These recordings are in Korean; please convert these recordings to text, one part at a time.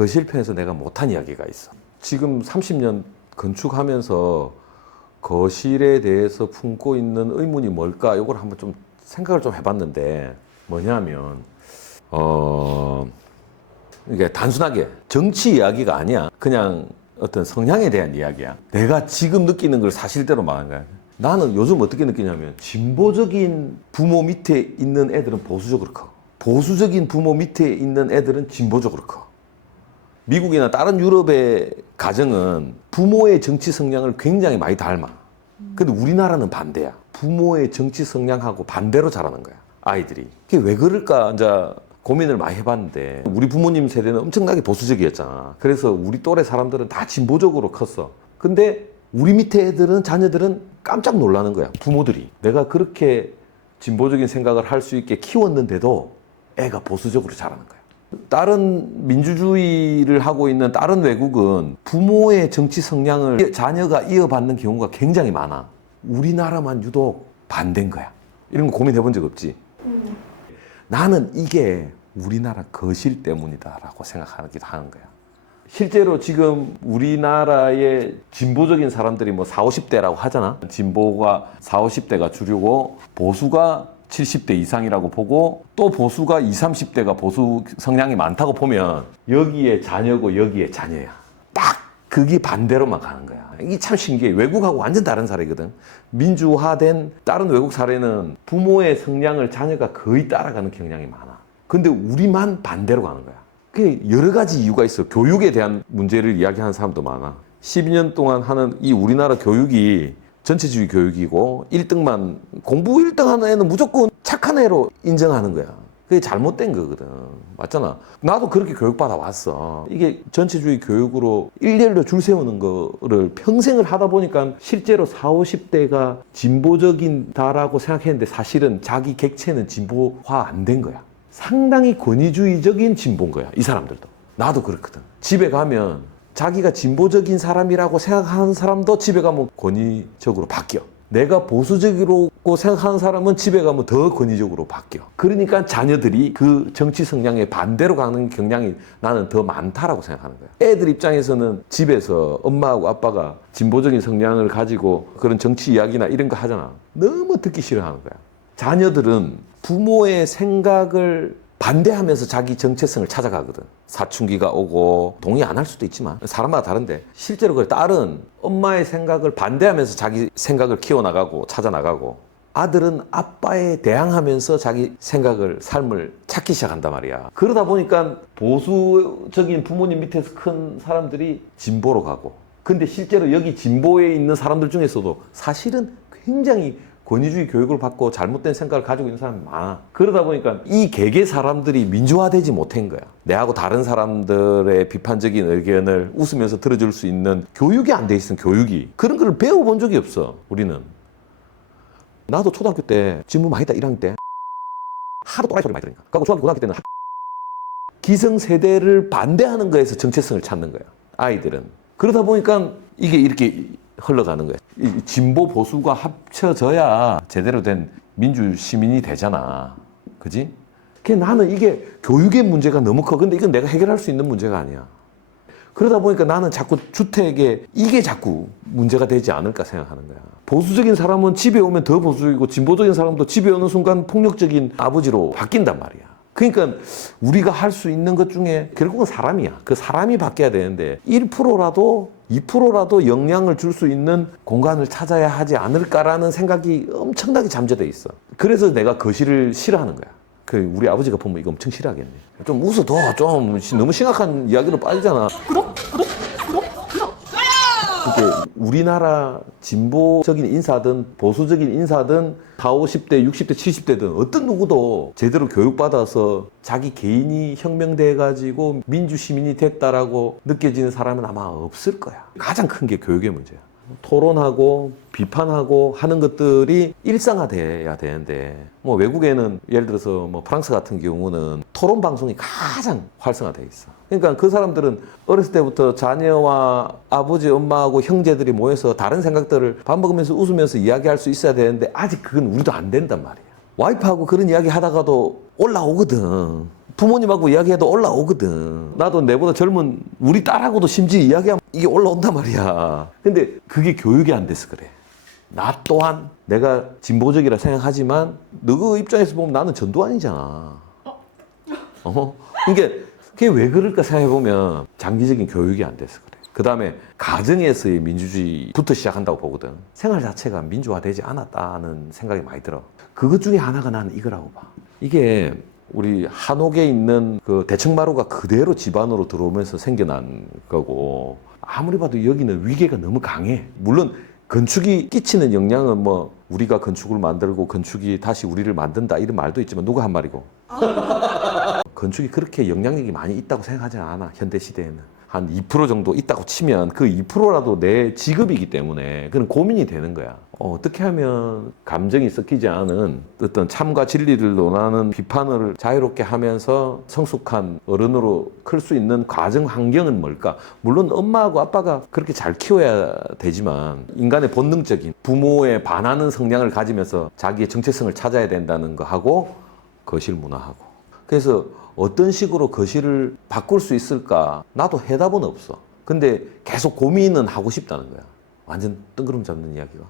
거실편에서 내가 못한 이야기가 있어. 지금 30년 건축하면서 거실에 대해서 품고 있는 의문이 뭘까? 이걸 한번 좀 생각을 좀 해봤는데 뭐냐면 이게 단순하게 정치 이야기가 아니야. 그냥 어떤 성향에 대한 이야기야. 내가 지금 느끼는 걸 사실대로 말하는 거야. 나는 요즘 어떻게 느끼냐면 진보적인 부모 밑에 있는 애들은 보수적으로 커. 보수적인 부모 밑에 있는 애들은 진보적으로 커. 미국이나 다른 유럽의 가정은 부모의 정치 성향을 굉장히 많이 닮아. 근데 우리나라는 반대야. 부모의 정치 성향하고 반대로 자라는 거야, 아이들이. 그게 왜 그럴까 이제 고민을 많이 해봤는데, 우리 부모님 세대는 엄청나게 보수적이었잖아. 그래서 우리 또래 사람들은 다 진보적으로 컸어. 근데 우리 밑에 애들은, 자녀들은 깜짝 놀라는 거야, 부모들이. 내가 그렇게 진보적인 생각을 할 수 있게 키웠는데도 애가 보수적으로 자라는 거야. 다른 민주주의를 하고 있는 다른 외국은 부모의 정치 성향을 자녀가 이어받는 경우가 굉장히 많아. 우리나라만 유독 반대인 거야. 이런 거 고민해 본 적 없지? 나는 이게 우리나라 거실 때문이다라고 생각하기도 하는 거야. 실제로 지금 우리나라의 진보적인 사람들이 뭐 40, 50대라고 하잖아. 진보가 40, 50대가 주류고 보수가 70대 이상이라고 보고, 또 보수가 20, 30대가 보수 성향이 많다고 보면 여기에 자녀고 여기에 자녀야. 딱 그게 반대로만 가는 거야. 이게 참 신기해. 외국하고 완전 다른 사례거든. 민주화된 다른 외국 사례는 부모의 성향을 자녀가 거의 따라가는 경향이 많아. 근데 우리만 반대로 가는 거야. 그게 여러 가지 이유가 있어. 교육에 대한 문제를 이야기하는 사람도 많아. 12년 동안 하는 이 우리나라 교육이 전체주의 교육이고 1등만, 공부 1등 하는 애는 무조건 착한 애로 인정하는 거야. 그게 잘못된 거거든. 맞잖아. 나도 그렇게 교육받아 왔어. 이게 전체주의 교육으로 일렬로 줄 세우는 거를 평생을 하다 보니까 실제로 40, 50대가 진보적이다라고 생각했는데 사실은 자기 객체는 진보화 안 된 거야. 상당히 권위주의적인 진보인 거야, 이 사람들도. 나도 그렇거든. 집에 가면 자기가 진보적인 사람이라고 생각하는 사람도 집에 가면 권위적으로 바뀌어. 내가 보수적이라고 생각하는 사람은 집에 가면 더 권위적으로 바뀌어. 그러니까 자녀들이 그 정치 성향에 반대로 가는 경향이 나는 더 많다라고 생각하는 거야. 애들 입장에서는 집에서 엄마하고 아빠가 진보적인 성향을 가지고 그런 정치 이야기나 이런 거 하잖아. 너무 듣기 싫어하는 거야. 자녀들은 부모의 생각을 반대하면서 자기 정체성을 찾아가거든. 사춘기가 오고 동의 안 할 수도 있지만 사람마다 다른데, 실제로 그래. 딸은 엄마의 생각을 반대하면서 자기 생각을 키워나가고 찾아나가고, 아들은 아빠에 대항하면서 자기 생각을, 삶을 찾기 시작한단 말이야. 그러다 보니까 보수적인 부모님 밑에서 큰 사람들이 진보로 가고, 근데 실제로 여기 진보에 있는 사람들 중에서도 사실은 굉장히 권위주의 교육을 받고 잘못된 생각을 가지고 있는 사람이 많아. 그러다 보니까 이 개개 사람들이 민주화되지 못한 거야. 내하고 다른 사람들의 비판적인 의견을 웃으면서 들어줄 수 있는 교육이 안 돼 있어. 교육이. 그런 걸 배워본 적이 없어, 우리는. 나도 초등학교 때 질문 많이 했다. 1학년 때 하도 또라이 소리 많이 들으니까. 그리고 중학교 고등학교 때는 기성세대를 반대하는 거에서 정체성을 찾는 거야, 아이들은. 그러다 보니까 이게 이렇게 흘러가는 거야. 이 진보 보수가 합쳐져야 제대로 된 민주 시민이 되잖아. 그지? 나는 이게 교육의 문제가 너무 커. 근데 이건 내가 해결할 수 있는 문제가 아니야. 그러다 보니까 나는 자꾸 주택에 이게 자꾸 문제가 되지 않을까 생각하는 거야. 보수적인 사람은 집에 오면 더 보수적이고, 진보적인 사람도 집에 오는 순간 폭력적인 아버지로 바뀐단 말이야. 그러니까 우리가 할 수 있는 것 중에 결국은 사람이야. 그 사람이 바뀌어야 되는데 1%라도 2%라도 영향을 줄 수 있는 공간을 찾아야 하지 않을까라는 생각이 엄청나게 잠재돼 있어. 그래서 내가 거실을 싫어하는 거야. 우리 아버지가 보면 이거 엄청 싫어하겠네. 좀 웃어도 좀 너무 심각한 이야기로 빠지잖아. 구독. 이게 우리나라 진보적인 인사든 보수적인 인사든 40, 50대, 60대, 70대든 어떤 누구도 제대로 교육받아서 자기 개인이 혁명돼가지고 민주시민이 됐다라고 느껴지는 사람은 아마 없을 거야. 가장 큰 게 교육의 문제야. 토론하고 비판하고 하는 것들이 일상화돼야 되는데, 뭐 외국에는 예를 들어서 뭐 프랑스 같은 경우는 토론 방송이 가장 활성화돼 있어. 그러니까 그 사람들은 어렸을 때부터 자녀와 아버지, 엄마하고 형제들이 모여서 다른 생각들을 밥 먹으면서 웃으면서 이야기할 수 있어야 되는데, 아직 그건 우리도 안 된단 말이야. 와이프하고 그런 이야기 하다가도 올라오거든. 부모님하고 이야기해도 올라오거든. 나도 내보다 젊은 우리 딸하고도 심지어 이야기하면 이게 올라온단 말이야. 근데 그게 교육이 안 돼서 그래. 나 또한 내가 진보적이라 생각하지만 너 입장에서 보면 나는 전두환이잖아. 그러니까 그게 왜 그럴까 생각해보면 장기적인 교육이 안 돼서 그래. 그 다음에 가정에서의 민주주의부터 시작한다고 보거든. 생활 자체가 민주화되지 않았다는 생각이 많이 들어. 그것 중에 하나가 나는 이거라고 봐. 이게 우리 한옥에 있는 그 대청마루가 그대로 집안으로 들어오면서 생겨난 거고, 아무리 봐도 여기는 위계가 너무 강해. 물론 건축이 끼치는 영향은 뭐 우리가 건축을 만들고 건축이 다시 우리를 만든다 이런 말도 있지만 누가 한 말이고. 건축이 그렇게 영향력이 많이 있다고 생각하지 않아. 현대 시대에는. 한 2% 정도 있다고 치면 그 2%라도 내 직업이기 때문에 그런 고민이 되는 거야. 어떻게 하면 감정이 섞이지 않은 어떤 참과 진리를 논하는 비판을 자유롭게 하면서 성숙한 어른으로 클 수 있는 가정 환경은 뭘까? 물론 엄마하고 아빠가 그렇게 잘 키워야 되지만 인간의 본능적인 부모에 반하는 성향을 가지면서 자기의 정체성을 찾아야 된다는 거하고 거실 문화하고. 그래서 어떤 식으로 거실을 바꿀 수 있을까? 나도 해답은 없어. 근데 계속 고민은 하고 싶다는 거야. 완전 뜬구름 잡는 이야기가.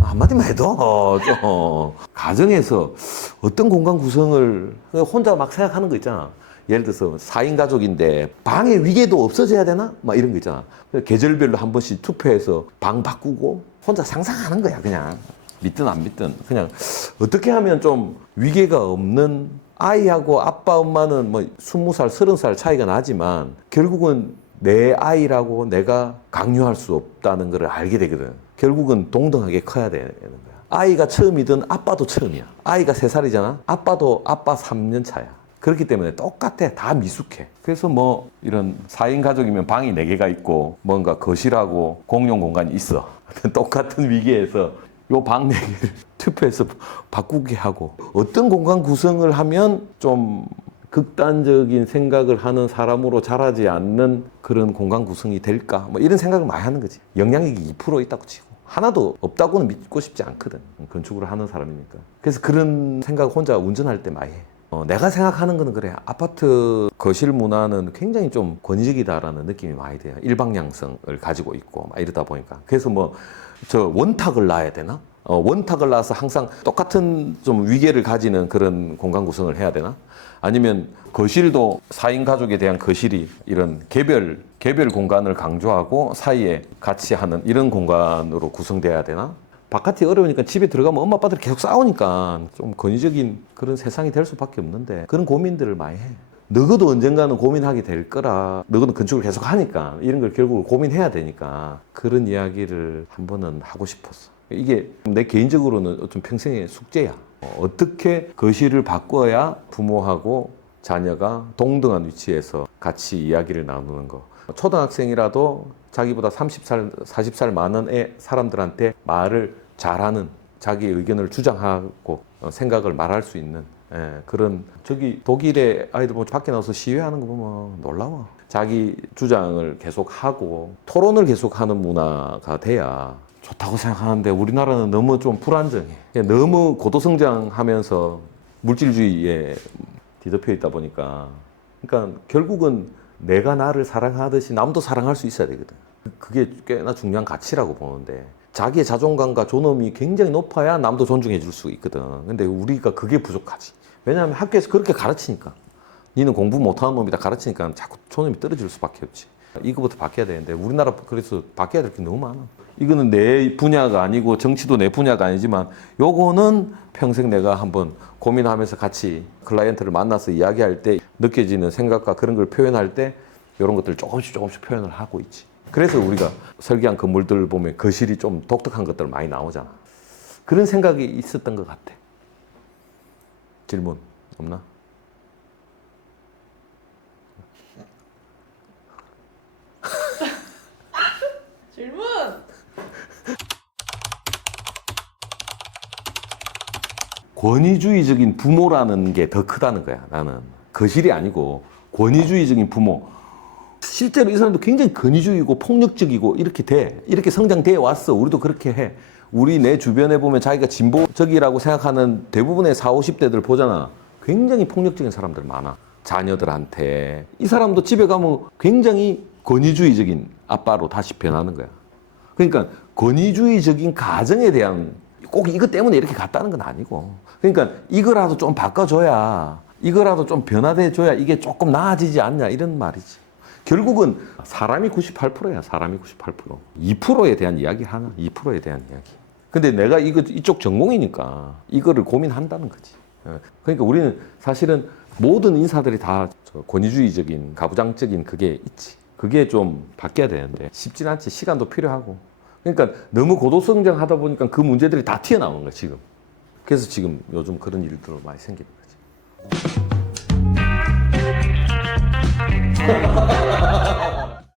한마디만 해도 가정에서 어떤 공간 구성을 혼자 막 생각하는 거 있잖아. 예를 들어서 4인 가족인데 방에 위계도 없어져야 되나? 막 이런 거 있잖아. 계절별로 한 번씩 투표해서 방 바꾸고 혼자 상상하는 거야, 그냥. 믿든 안 믿든 그냥 어떻게 하면 좀 위계가 없는 아이하고 아빠 엄마는 뭐 20살, 30살 차이가 나지만 결국은 내 아이라고 내가 강요할 수 없다는 걸 알게 되거든. 결국은 동등하게 커야 되는 거야. 아이가 처음이든 아빠도 처음이야. 아이가 3살이잖아. 아빠도 아빠 3년 차야. 그렇기 때문에 똑같아. 다 미숙해. 그래서 뭐 이런 4인 가족이면 방이 4개가 있고 뭔가 거실하고 공용 공간이 있어. 똑같은 위기에서 요 방 4개를 투표해서 바꾸게 하고 어떤 공간 구성을 하면 좀 극단적인 생각을 하는 사람으로 자라지 않는 그런 공간 구성이 될까? 뭐 이런 생각을 많이 하는 거지. 영향력이 2% 있다고 치고 하나도 없다고는 믿고 싶지 않거든. 건축을 하는 사람이니까. 그래서 그런 생각 혼자 운전할 때 많이 해. 내가 생각하는 거는 그래. 아파트 거실 문화는 굉장히 좀 권위적이다라는 느낌이 많이 돼요. 일방향성을 가지고 있고 막 이러다 보니까. 그래서 뭐 저 원탁을 놔야 되나? 원탁을 놔서 항상 똑같은 좀 위계를 가지는 그런 공간 구성을 해야 되나? 아니면 거실도 4인 가족에 대한 거실이 이런 개별 공간을 강조하고 사이에 같이 하는 이런 공간으로 구성돼야 되나? 바깥이 어려우니까 집에 들어가면 엄마 아빠들이 계속 싸우니까 좀 권위적인 그런 세상이 될 수밖에 없는데 그런 고민들을 많이 해. 너도 언젠가는 고민하게 될 거라. 너는 건축을 계속 하니까 이런 걸 결국 고민해야 되니까 그런 이야기를 한 번은 하고 싶었어. 이게 내 개인적으로는 좀 평생의 숙제야. 어떻게 거실을 바꿔야 부모하고 자녀가 동등한 위치에서 같이 이야기를 나누는 거. 초등학생이라도 자기보다 30살, 40살 많은 사람들한테 말을 잘하는 자기 의견을 주장하고 생각을 말할 수 있는 그런 저기 독일의 아이들 보면 밖에 나와서 시위하는 거 보면 놀라워. 자기 주장을 계속하고 토론을 계속하는 문화가 돼야 좋다고 생각하는데 우리나라는 너무 좀 불안정해. 너무 고도성장하면서 물질주의에 뒤덮여 있다 보니까 그러니까 결국은 내가 나를 사랑하듯이 남도 사랑할 수 있어야 되거든. 그게 꽤나 중요한 가치라고 보는데 자기의 자존감과 존엄이 굉장히 높아야 남도 존중해 줄 수 있거든. 근데 우리가 그게 부족하지. 왜냐하면 학교에서 그렇게 가르치니까 니는 공부 못하는 놈이다 가르치니까 자꾸 존엄이 떨어질 수밖에 없지. 이거부터 바뀌어야 되는데 우리나라 그래서 바뀌어야 될 게 너무 많아. 이거는 내 분야가 아니고 정치도 내 분야가 아니지만 요거는 평생 내가 한번 고민하면서 같이 클라이언트를 만나서 이야기할 때 느껴지는 생각과 그런 걸 표현할 때 이런 것들 조금씩 표현을 하고 있지. 그래서 우리가 설계한 건물들 보면 거실이 좀 독특한 것들 많이 나오잖아. 그런 생각이 있었던 것 같아. 질문 없나? 질문! 권위주의적인 부모라는 게 더 크다는 거야, 나는. 거실이 아니고 권위주의적인 부모. 실제로 이 사람도 굉장히 권위주의고 폭력적이고 이렇게 돼. 이렇게 성장돼 왔어. 우리도 그렇게 해. 우리 내 주변에 보면 자기가 진보적이라고 생각하는 대부분의 40, 50대들 보잖아. 굉장히 폭력적인 사람들 많아. 자녀들한테. 이 사람도 집에 가면 굉장히 권위주의적인 아빠로 다시 변하는 거야. 그러니까 권위주의적인 가정에 대한 꼭 이것 때문에 이렇게 갔다는 건 아니고. 그러니까 이거라도 좀 바꿔줘야, 이거라도 좀 변화돼줘야 이게 조금 나아지지 않냐 이런 말이지. 결국은 사람이 98%야. 사람이 98%. 2%에 대한 이야기 하나. 2%에 대한 이야기. 근데 내가 이쪽 전공이니까 이거를 고민한다는 거지. 그러니까 우리는 사실은 모든 인사들이 다 권위주의적인 가부장적인 그게 있지. 그게 좀 바뀌어야 되는데 쉽진 않지. 시간도 필요하고. 그러니까 너무 고도성장하다 보니까 그 문제들이 다 튀어나오는 거야 지금. 그래서 지금 요즘 그런 일들 많이 생기는 거지.